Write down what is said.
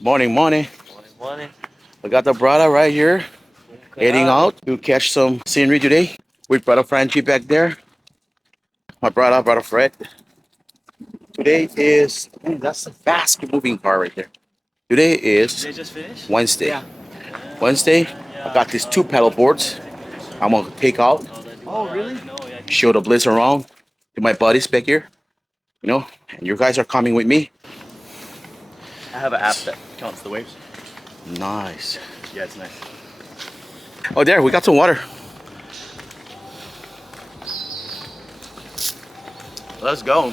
Morning, morning. Morning, morning. We got the brother right here heading Kosrae. out to catch some scenery today with brother Franchi back there. My brother Fred. Today is, man, that's a fast moving car right there. Today is They just finished? Wednesday. Yeah. Wednesday, I got these two pedal boards I'm gonna take out, Oh, really? show the bliss around to my buddies back here, and you guys are coming with me. I have an app that counts the waves. Nice. Yeah, it's nice. Oh, there, we got some water. Let's go.